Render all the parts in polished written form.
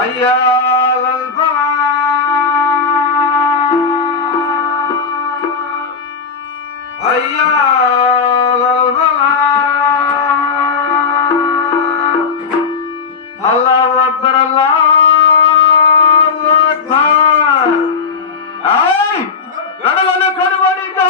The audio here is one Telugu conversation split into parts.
అయ్యా అయ్యా అల్లాహు అక్బర్ అల్లాహు అక్బర్ ఏయ్ గడలను కడవడిగా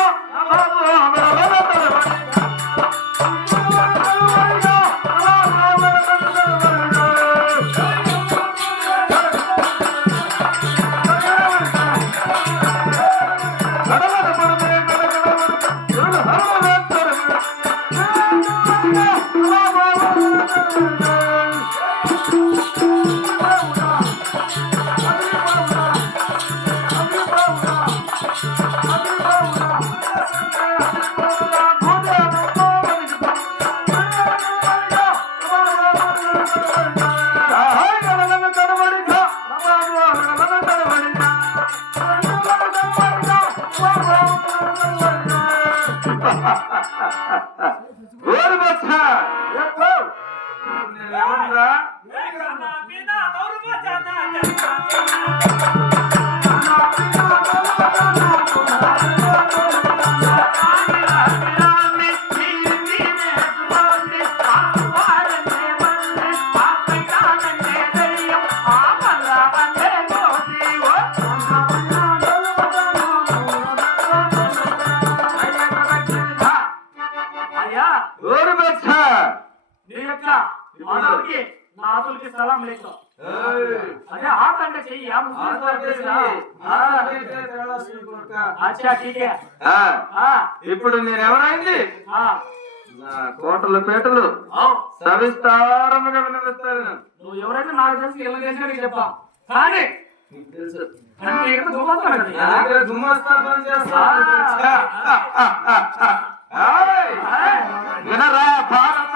सलाम लेको अरे हाथ अंडे चाहिए हम अच्छा ठीक है ఇప్పుడు నేను ఎవరైంది నా కోటలు పేటలు సవిస్తారముగా వినవిస్తాను నువ్వు ఎవరైతే నాకు తెలిసి ఇలా చేసినా చెప్పా కానీ తెలుసు వినరా భారత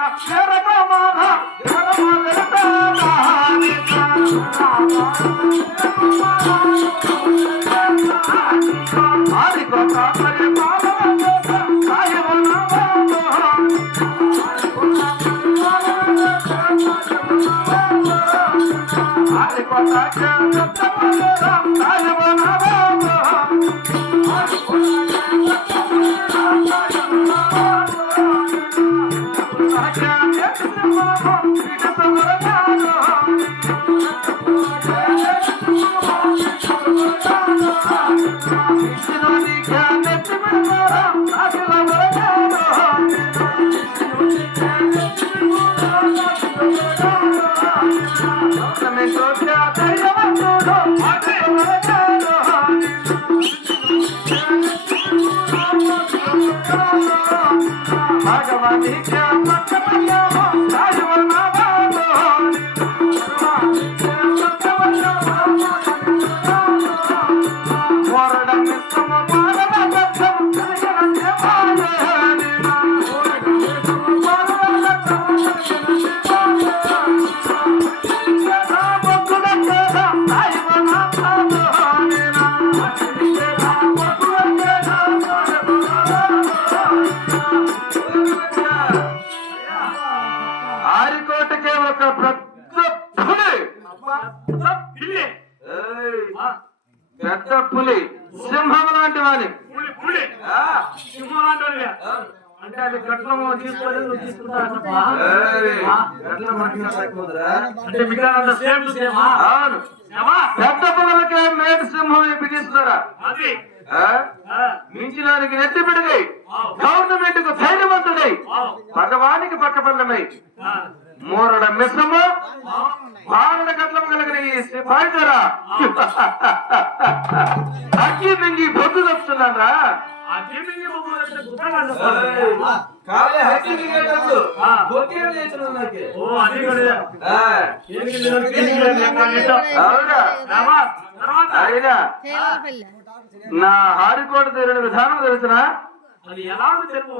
పెద్ద పులి సింహం లాంటి వాడి అంటే అది గట్లము తీసుకొని నువ్వు తీసుకుంటావు పెద్ద పులకే మేటి సింహం బిగిస్తారా మించినానికి నెత్తి పిడిగై గవర్నమెంట్ కు ధైర్యవంతుడై భగవానికి పక్కపల్లమై మూరడ మిశ్రము భారత గట్లం కలిగిన ఈ సిపాయితరా అగ్గి మింగి బొద్దు తప్పుతున్నారా నా హారికోట తీరిన విధానం తెలిసిన అది ఎలా తెలుపు